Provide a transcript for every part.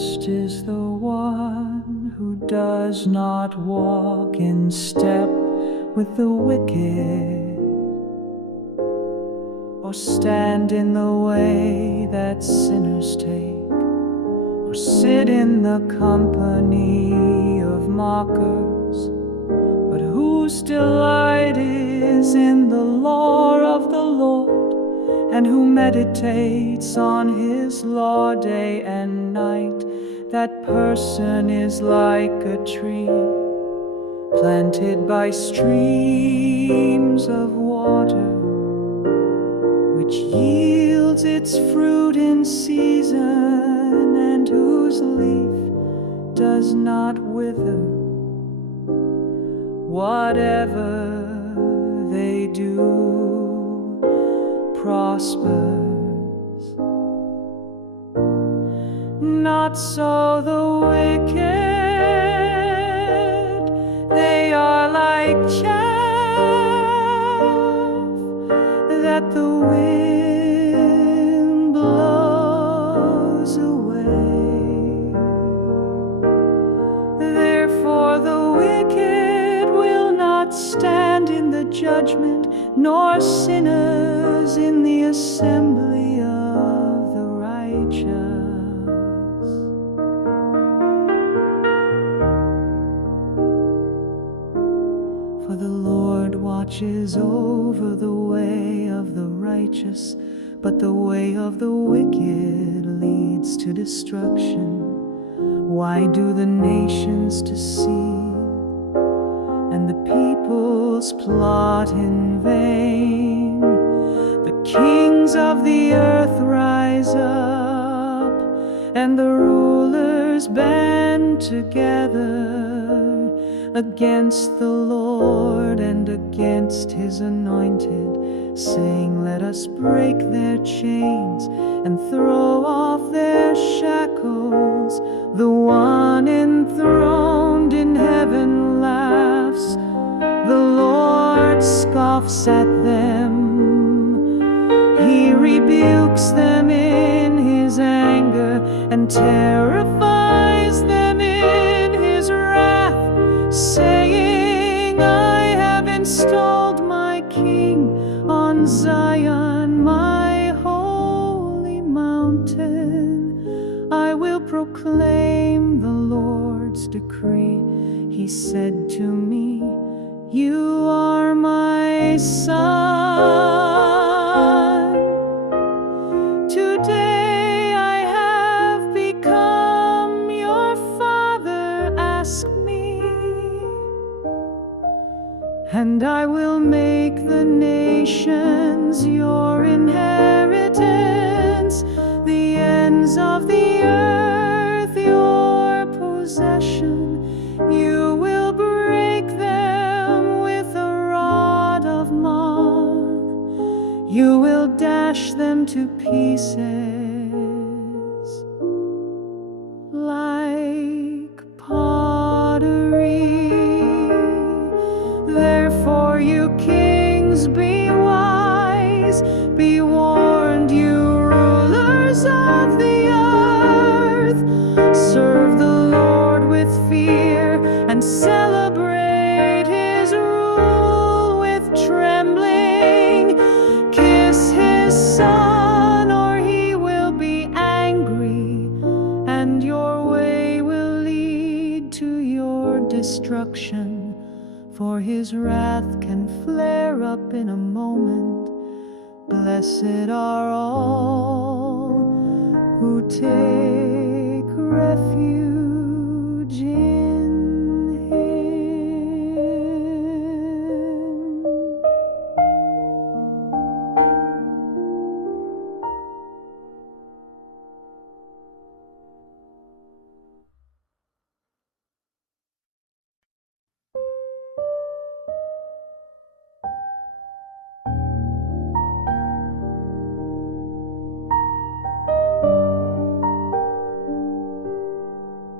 Blessed is the one who does not walk in step with the wicked, or stand in the way that sinners take, or sit in the company of mockers, but whose delight is in the law of the Lord, and who meditates on his law day and night. That person is like a tree planted by streams of water, which yields its fruit in season, and whose leaf does not wither. Whatever they do prospers. Not so the wicked, they are like chaff that the wind blows away. Therefore the wicked will not stand in the judgment, nor sinners in the assembly of the righteous. For the Lord watches over the way of the righteous, but the way of the wicked leads to destruction. Why do the nations deceive, and the peoples plot in vain? The kings of the earth rise up, and the rulers band together against the Lord and against his anointed, saying, let us break their chains and throw off their shackles. The one enthroned in heaven laughs, the Lord scoffs at them. He rebukes them in his anger and terrifies them in his wrath, saying, I have installed my king on Zion, my holy mountain. I will proclaim the Lord's decree. He said to me, you are my son. Today I have become your father. Ask me, and I will make the nations your inheritance, the ends of the earth your possession. You will break them with a rod of maw. You will dash them to pieces like pottery. Therefore, you kings, be wise, be warned, you rulers of the earth. Serve the Lord with fear and celebrate his rule with trembling. Kiss his son, or he will be angry, and your way will lead to your destruction. For his wrath can flare up in a moment. Blessed are all who take refuge in him.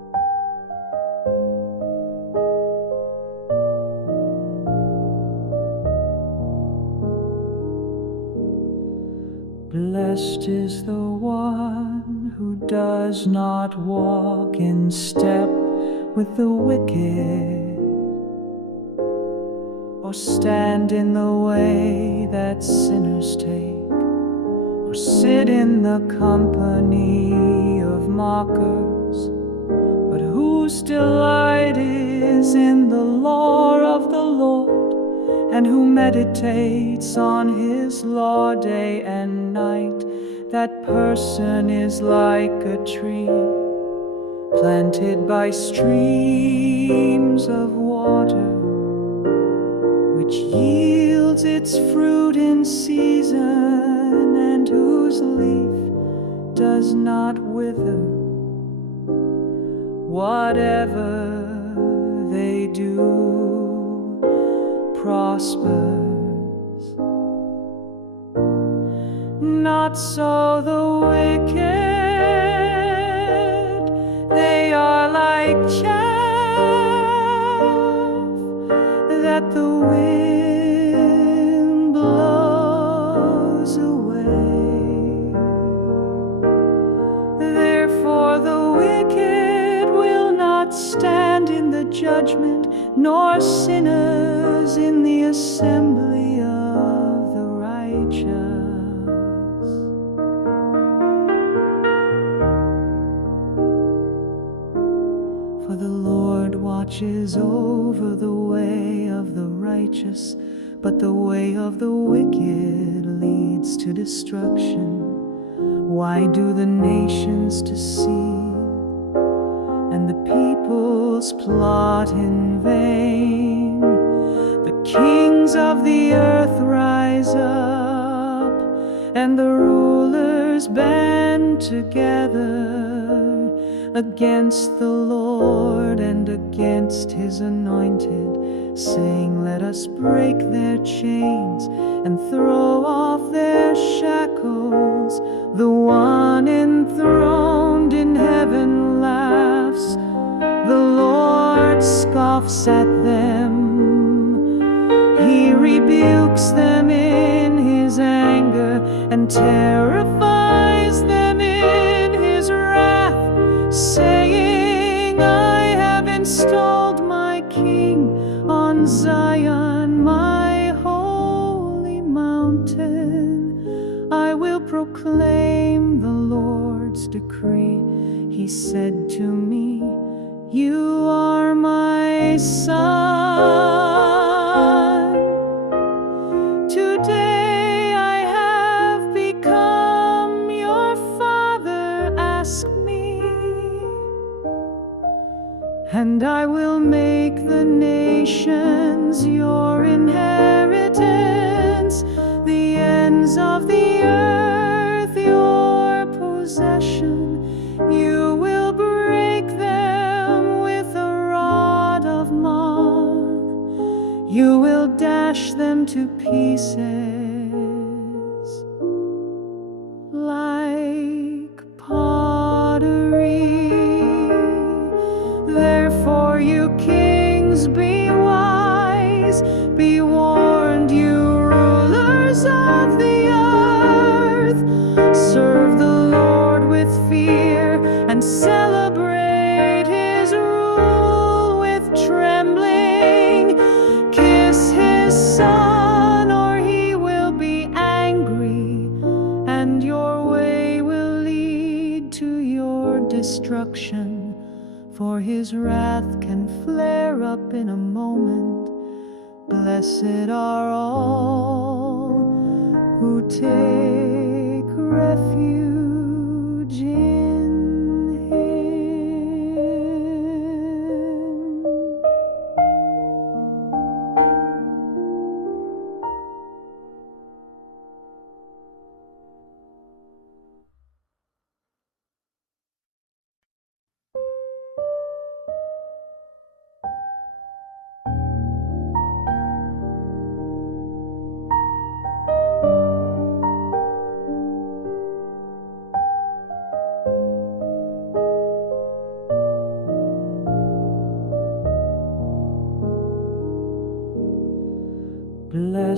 Blessed is the one who does not walk in step with the wicked, or stand in the way that sinners take, or sit in the company of mockers, but whose delight is in the law of the Lord, and who meditates on his law day and night. That person is like a tree planted by streams of water, which yields its fruit in season, and whose leaf does not wither. Whatever they do prospers. Not so the wicked, they are like chaff that the wind blows away. Therefore the wicked will not stand in the judgment, nor sinners in the assembly of the righteous. For the Lord watches over the way of the righteous, but the way of the wicked leads to destruction. Why do the nations deceive, and the peoples plot in vain? The kings of the earth rise up, and the rulers band together against the Lord and against his anointed, saying, let us break their chains and throw off their shackles. The one enthroned in heaven laughs, the Lord scoffs at them. He rebukes them in his anger and terrifies them in his wrath, saying, I have installed my king on Zion, my holy mountain. I will proclaim the Lord's decree. He said to me, you are my son. Today I have become your father. Ask me, and I will make the nations your inheritance, the ends of the earth your possession. You will break them with a rod of maul. You will dash them to pieces like pottery. Therefore, you kings, be wise, be warned, you rulers of the earth. Serve the Lord with fear and celebrate his rule with trembling. Kiss his son, or he will be angry, and your way will lead to your destruction. For his wrath can flare up in a moment. Blessed are all who take refuge in him.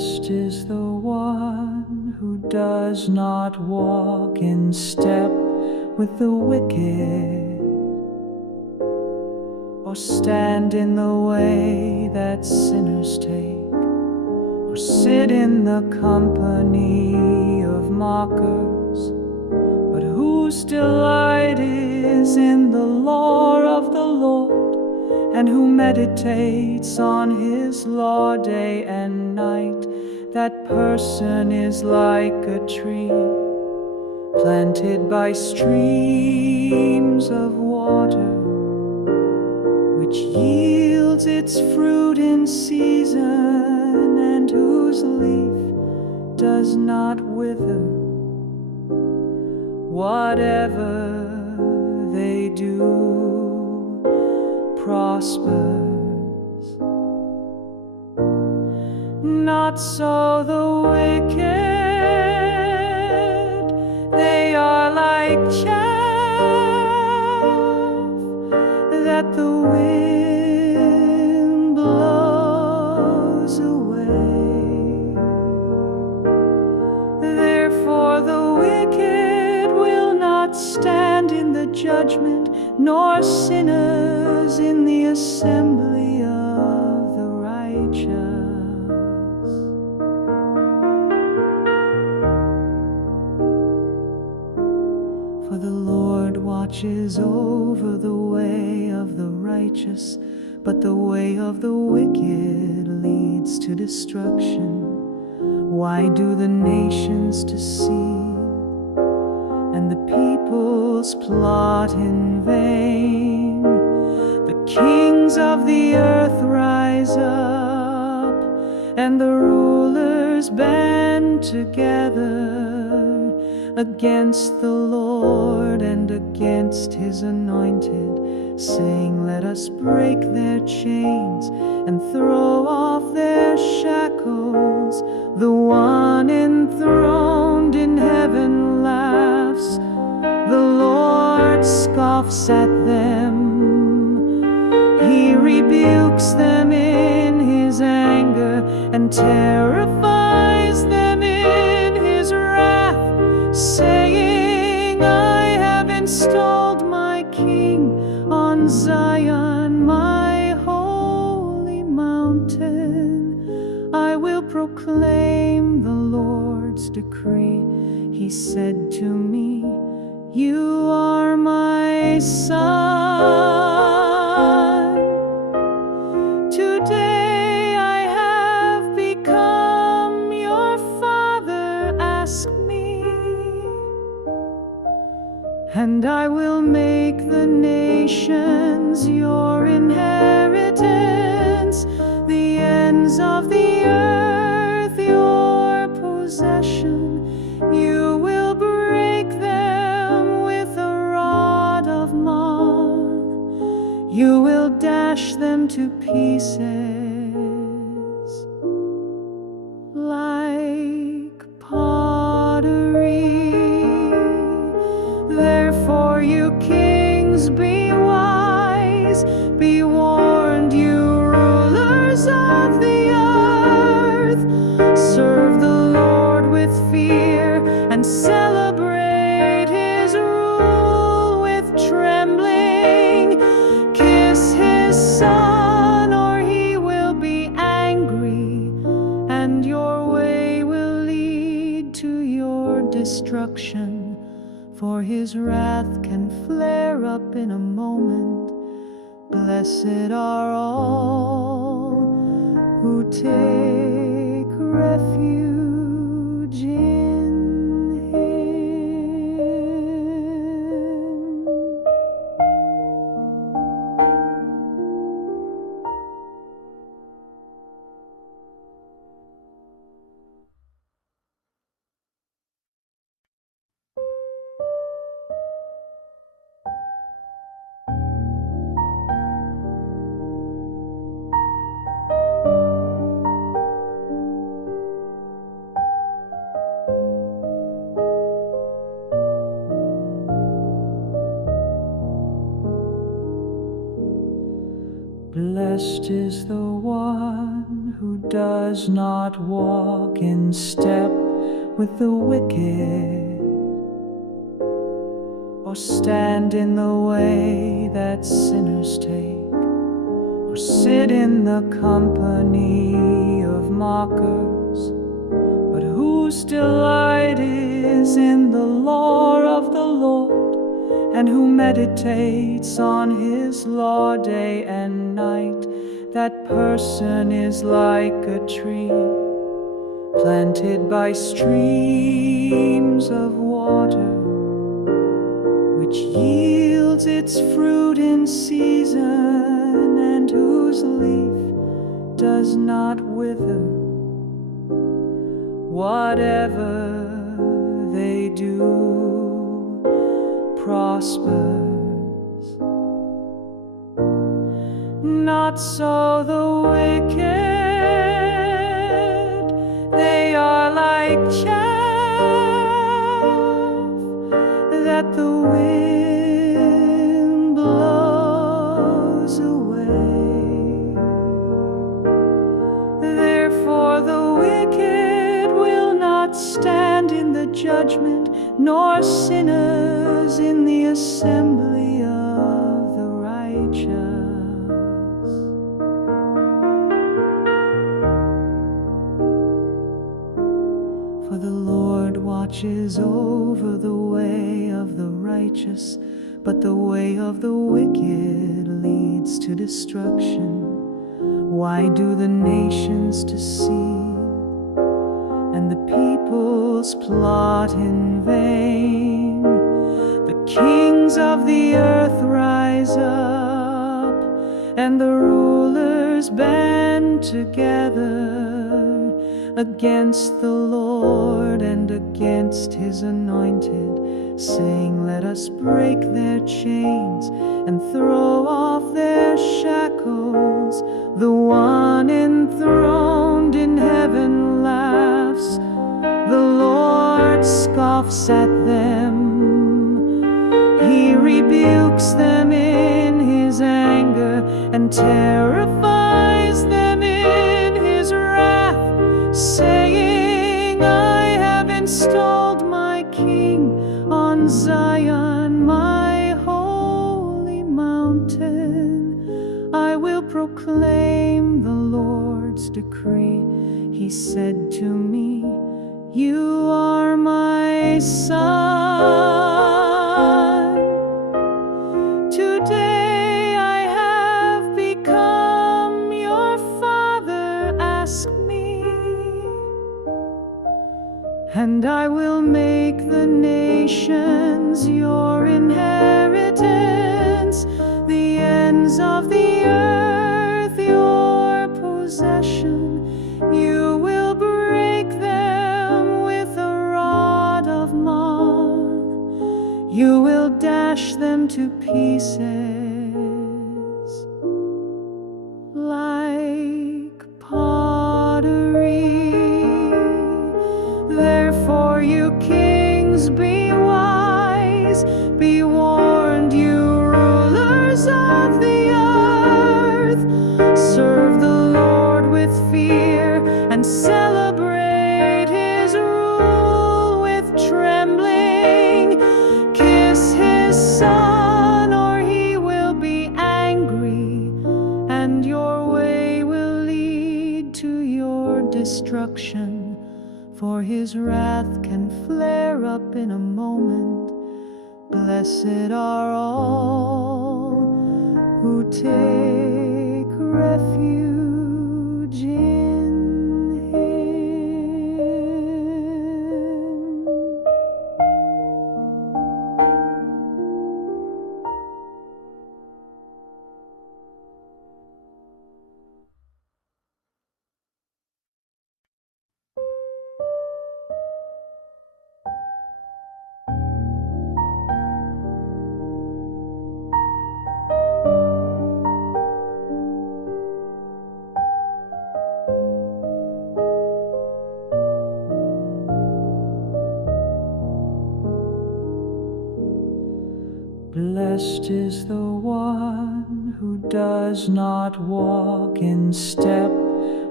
Blessed is the one who does not walk in step with the wicked, or stand in the way that sinners take, or sit in the company of mockers, but whose delight is in the law of the Lord, and who meditates on his law day and night. That person is like a tree planted by streams of water, which yields its fruit in season, and whose leaf does not wither. Whatever they do prospers. Not so the wicked, they are like chaff that the wind blows away. Therefore the wicked will not stand in the judgment, nor sinners in the assembly of the righteous. For the Lord watches over the way of the righteous, but the way of the wicked leads to destruction. Why do the nations deceive, and the peoples plot in vain? The kings of the earth rise up, and the rulers band together against the Lord and against his anointed, saying, let us break their chains and throw off their shackles. The one enthroned in heaven laughs, the Lord scoffs at them. He rebukes them in his anger and terrifies them in his wrath, saying, I have installed my king on Zion, my holy mountain. I will proclaim the Lord's decree. He said to me, you are my son. Today I have become your father. Ask me, and I will make the nations your inheritance, the ends of the earth your possession. You will break them with a rod of maul. You will dash them to pieces like pottery. Therefore, you kings, be wise, be warned, you rulers of the earth. Serve the Lord with fear and celebrate his rule with trembling. Kiss his son, or he will be angry, and your way will lead to your destruction. For his wrath can flare up in a moment. Blessed are all who take refuge in him. Blessed is the one who does not walk in step with the wicked, or stand in the way that sinners take, or sit in the company of mockers, but whose delight is in the law of the Lord, and who meditates on his law day and night. That person is like a tree planted by streams of water, which yields its fruit in season, and whose leaf does not wither. Whatever they do prospers. Not so the wicked, they are like chaff that the wind blows away. Therefore the wicked will not stand in the judgment, nor sinners in the assembly of the righteous. For the Lord watches over the way of the righteous, but the way of the wicked leads to destruction. Why do the nations deceive, and the peoples plot in vain? The kings of the earth rise up, and the rulers band together against the Lord and against his anointed, saying, let us break their chains and throw off their shackles. The one enthroned in heaven laughs, the Lord scoffs at them. He rebukes them in his anger and terrifies them in his wrath, saying, I have installed my king on Zion, my holy mountain. I will proclaim the Lord's decree. He said to me, you are my son. Today I have become your father. Ask me, and I will make the nations your inheritance, the ends of the earth your possession. You will break them with a rod of maul. You will dash them to pieces like pottery. Therefore, you kings, be wise, be warned, you rulers of the earth. Serve the Lord with fear and celebrate his rule with trembling. Kiss his son, or he will be angry, and your way will lead to your destruction. For his wrath can flare up in a moment. Blessed are all who take refuge in him. Blessed is the one who does not walk in step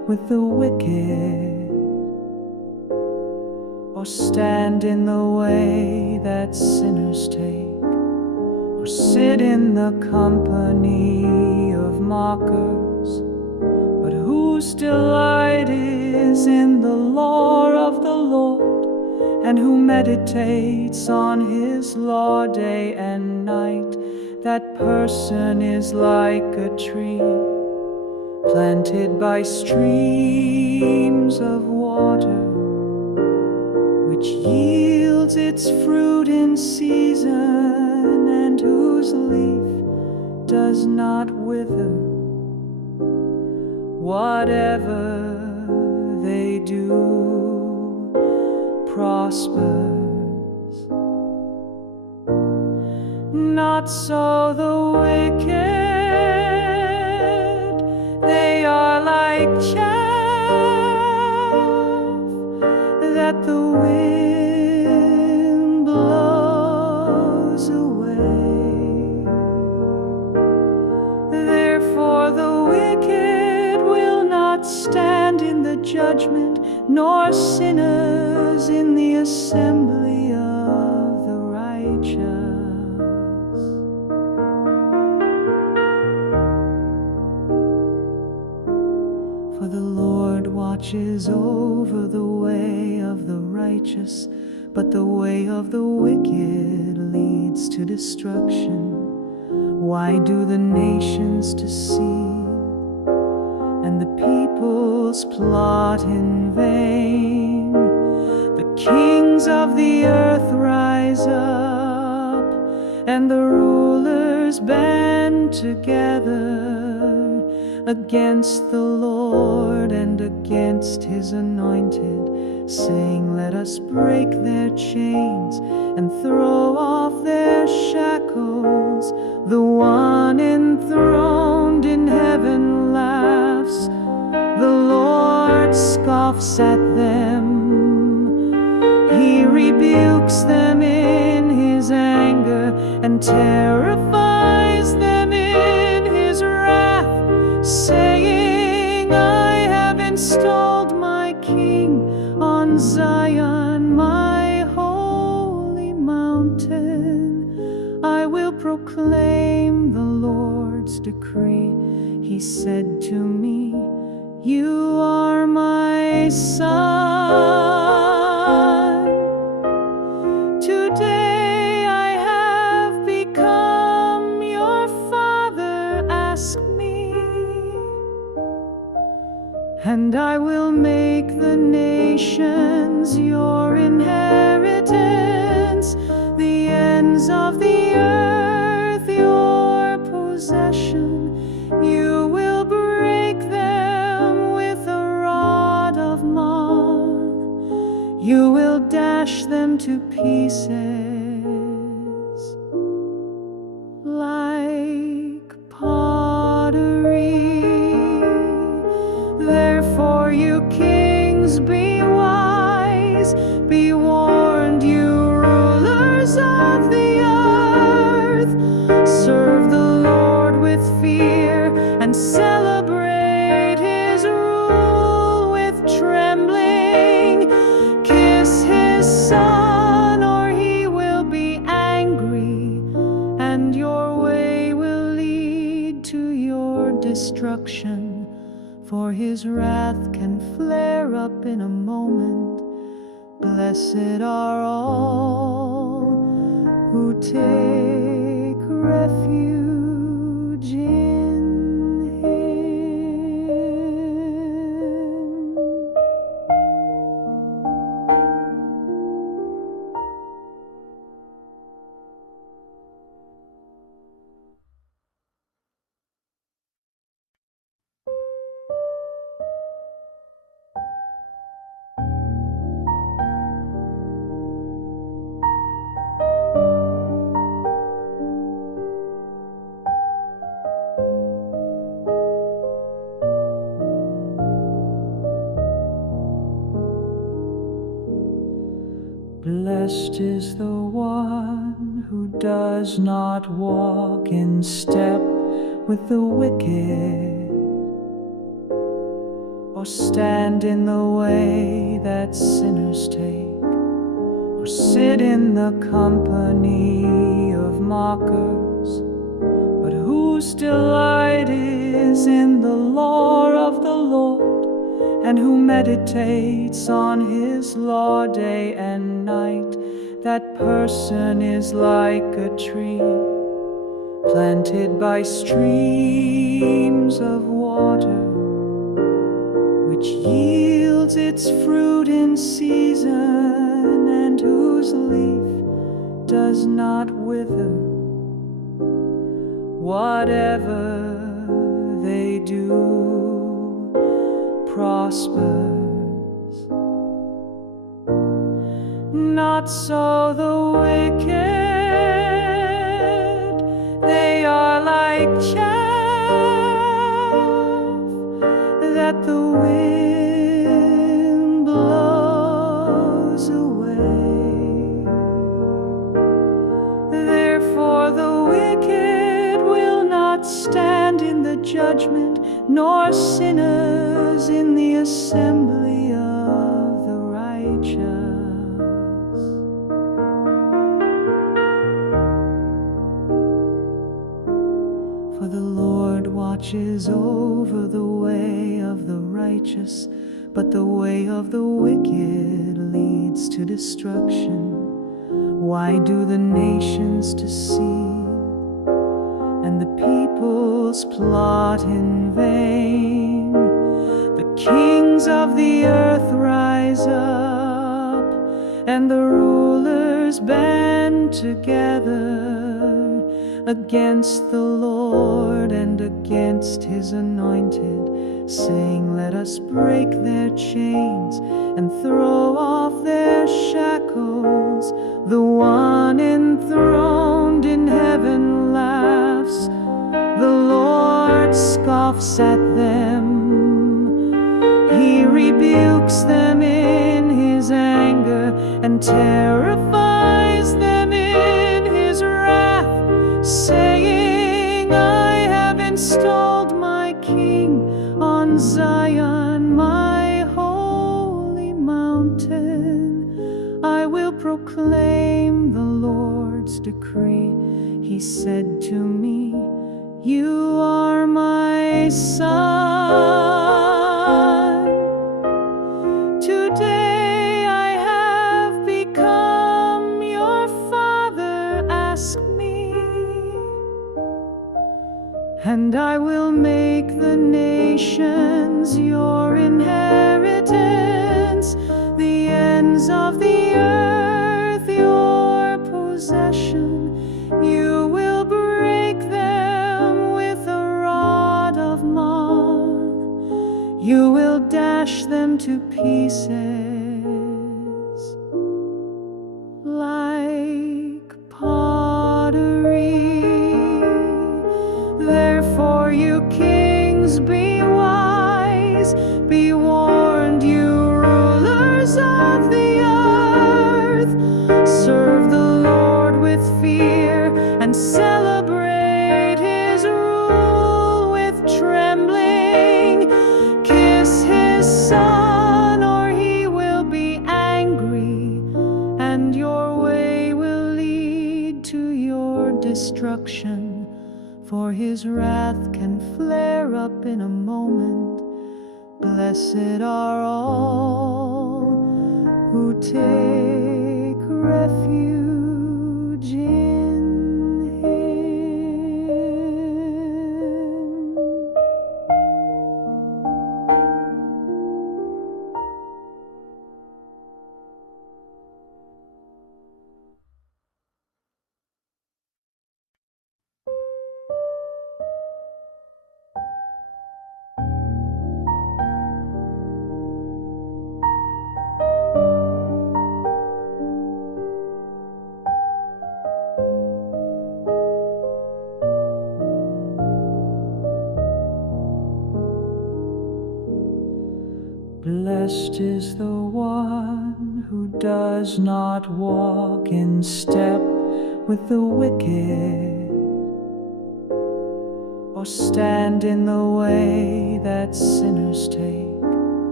with the wicked, or stand in the way that sinners take, or sit in the company of mockers, but whose delight is in the law of the Lord, and who meditates on his law day and night. That person is like a tree planted by streams of water, which yields its fruit in season, and whose leaf does not wither. Whatever they do prospers. Not so the wicked, they are like chaff that the wind blows away. Therefore the wicked will not stand in the judgment, nor sinners in the assembly of the righteous. For the Lord watches over the way of the righteous, but the way of the wicked leads to destruction. Why do the nations deceive, and the peoples plot in vain? The kings of the earth rise up, and the rulers band together against the Lord and against his anointed, saying, let us break their chains and throw off their shackles. The one enthroned in heaven laughs, the Lord scoffs at them. He rebukes them in his anger and terrifies them in his wrath, saying, I have installed my king on Zion, my holy mountain. I will proclaim the Lord's decree. He said to me, you are my son. Today I have become your father. Ask me, and I will make the nations your inheritance, the ends of the earth your possession. You will break them with a rod of maul. You will dash them to pieces like pottery. Therefore, you kings, be wise, be warned, you rulers of the earth. Serve the Lord with fear and celebrate his rule with trembling. Kiss his son, or he will be angry, and your way will lead to your destruction. For his wrath can flare up in a moment. Blessed are all who take refuge in him. Blessed is the one who does not walk in step with the wicked, or stand in the way that sinners take, or sit in the company of mockers, but whose delight is in the law of the Lord, and who meditates on his law day and night. That person is like a tree planted by streams of water, which yields its fruit in season, and whose leaf does not wither. Whatever they do prospers. Not so the wicked, they are like chaff that the wind blows away. Therefore the wicked will not stand in the judgment, nor sinners in the assembly of the righteous. For the Lord watches over the way of the righteous, but the way of the wicked leads to destruction. Why do the nations deceive, and the peoples plot in vain? The kings of the earth rise up, and the rulers band together against the Lord and against his anointed, saying, let us break their chains and throw off their shackles. The one enthroned in heaven laughs, the Lord scoffs at them. He rebukes them in his anger and terrifies them in his wrath, saying, I have installed my king on Zion, my holy mountain. I will proclaim the Lord's decree. He said to me, you are my son. Today I have become your father. Ask me, and I will make the nations your inheritance, the ends of the earth your possession. You will break them with a rod of maul. You will dash them to pieces like pottery. Therefore, you kings, be wise, be warned, you rulers of the earth. Serve the Lord with fear and celebrate his rule with trembling. Kiss his son, or he will be angry, and your way will lead to your destruction. For his wrath can flare up in a moment. Blessed are all who take refuge in him. Blessed is the one who does not walk in step with the wicked, or stand in the way that sinners take,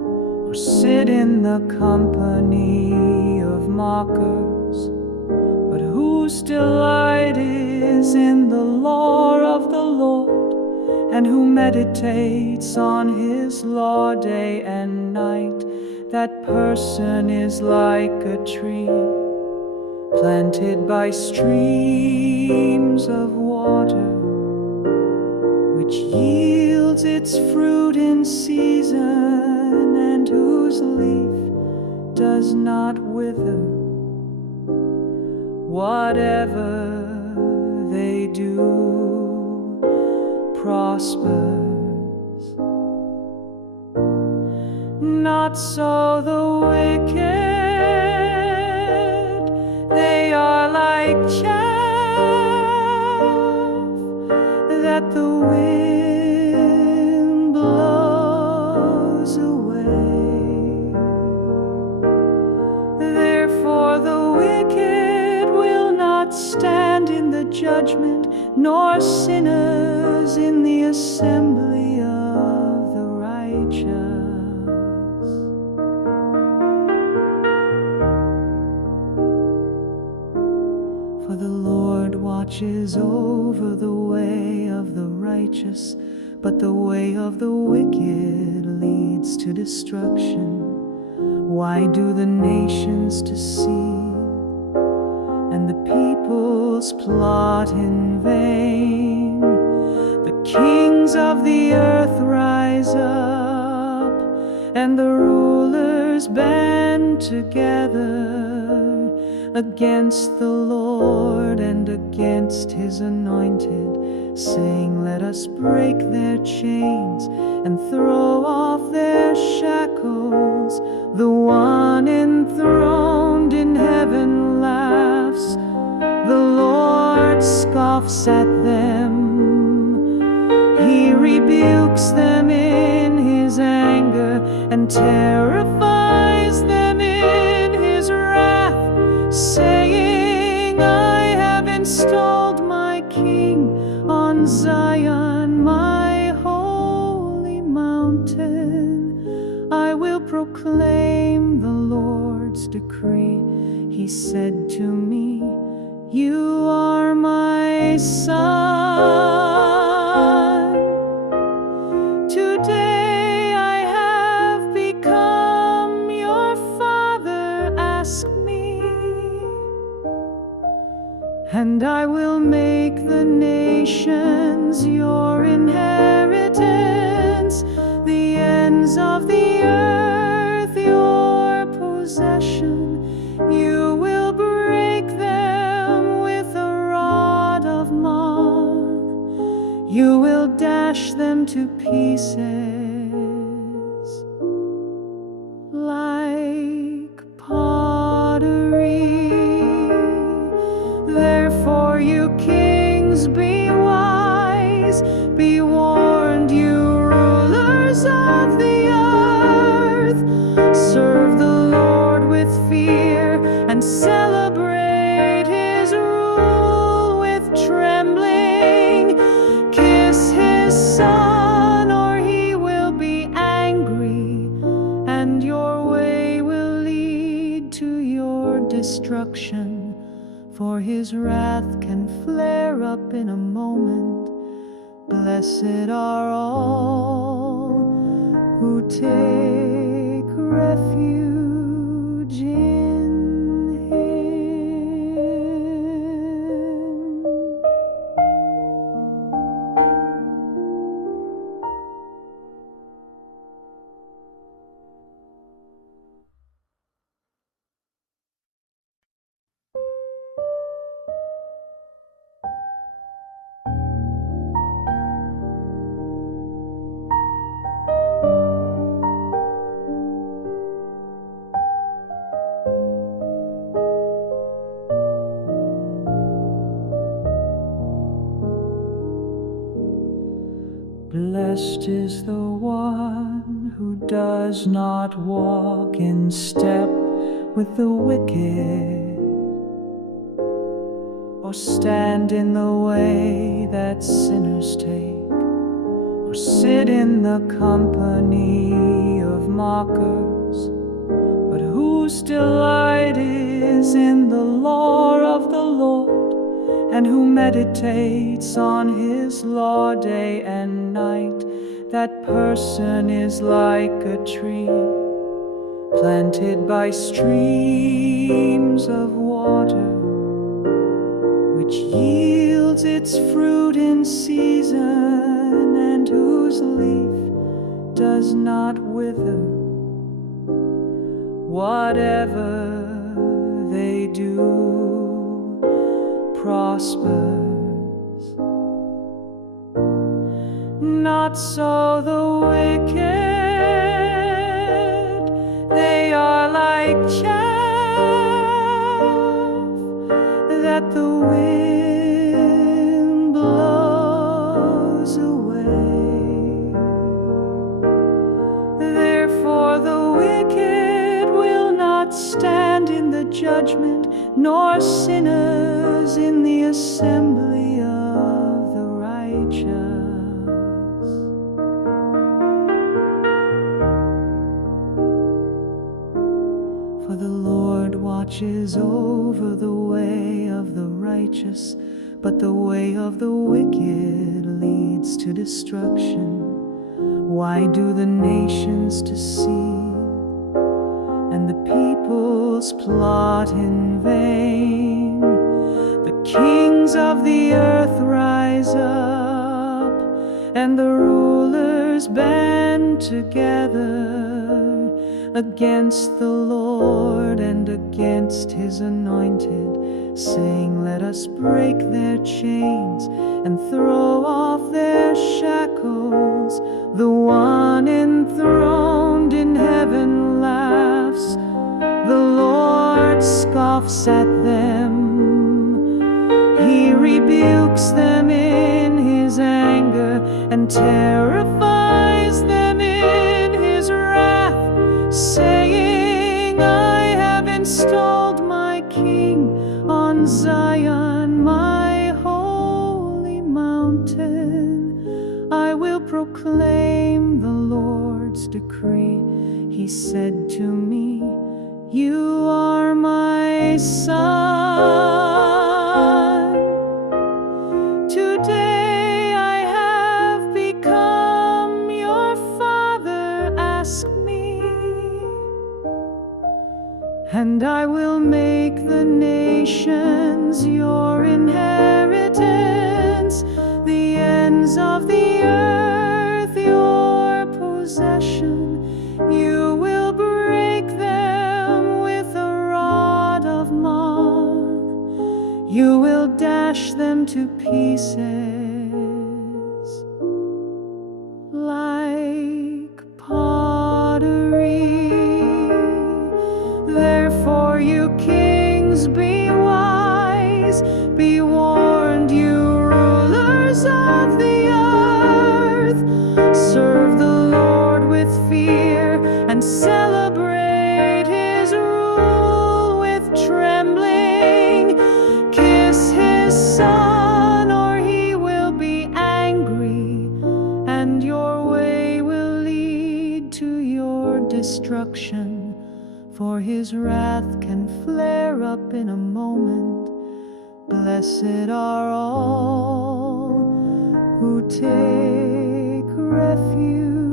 or sit in the company of mockers, but whose delight is in the law of the Lord, and who meditates on his law day and night. That person is like a tree planted by streams of water, which yields its fruit in season, and whose leaf does not wither. Whatever they do prospers. Not so the wicked, they are like chaff that the wind blows away. Therefore the wicked will not stand in the judgment, nor sinners in the assembly of the righteous. For the Lord watches over the way of the righteous, but the way of the wicked leads to destruction. Why do the nations deceive, and the peoples plot in vain? The kings of the earth rise up, and the rulers band together against the Lord and against his anointed, saying, let us break their chains and throw off their shackles. The one enthroned in heaven laughs, the Lord scoffs at them. He rebukes them in his anger and terrifies them in his wrath, saying, I have installed my king on Zion, my holy mountain. I will proclaim the Lord's decree. He said to me, you are my son. Today I have become your father. Ask me, and I will make the nations your inheritance, the ends of the earth your possession. You will break them with a rod of maul. You will dash them to pieces like pottery. Therefore, you kings, be wise, be warned, you rulers of the earth. Serve the Lord with fear and celebrate his rule with trembling. Kiss his son, or he will be angry, and your way will lead to your destruction. For his wrath can flare up in a moment. Blessed are all who take refuge in him. Blessed is the one who does not walk in step with the wicked, or stand in the way that sinners take, or sit in the company of mockers. whose delight is in the law of the Lord, and who meditates on his law day and night. That person is like a tree planted by streams of water, which yields its fruit in season, and whose leaf does not wither. Whatever they do prospers. Not so the wicked, they are like chaff that the wind blows away. Therefore the wicked will not stand in the judgment, nor sinners in the assembly of the righteous. For the Lord watches over the way of the righteous, but the way of the wicked leads to destruction. Why do the nations deceive, and the peoples plot in vain? The kings of the earth rise up, and the rulers band together against the Lord and against his anointed, saying, let us break their chains and throw off their shackles. The one enthroned in heaven laughs, the Lord scoffs at them. He rebukes them in his anger and terrifies them in his wrath, saying, I have installed my king on Zion, my holy mountain. I will proclaim the Lord's decree. He said to me, you are my son. Today I have become your father. Ask me, and I will make the nations your inheritance, the ends of the earth your possession. You will break them with a rod of maul. You will dash them to pieces like pottery. Therefore, you kings, be wise, be warned, you rulers of the earth. Serve the Lord with fear and celebrate his rule with trembling. Kiss his son, or he will be angry, and your way will lead to your destruction. For his wrath can flare up in a moment. Blessed are all who take refuge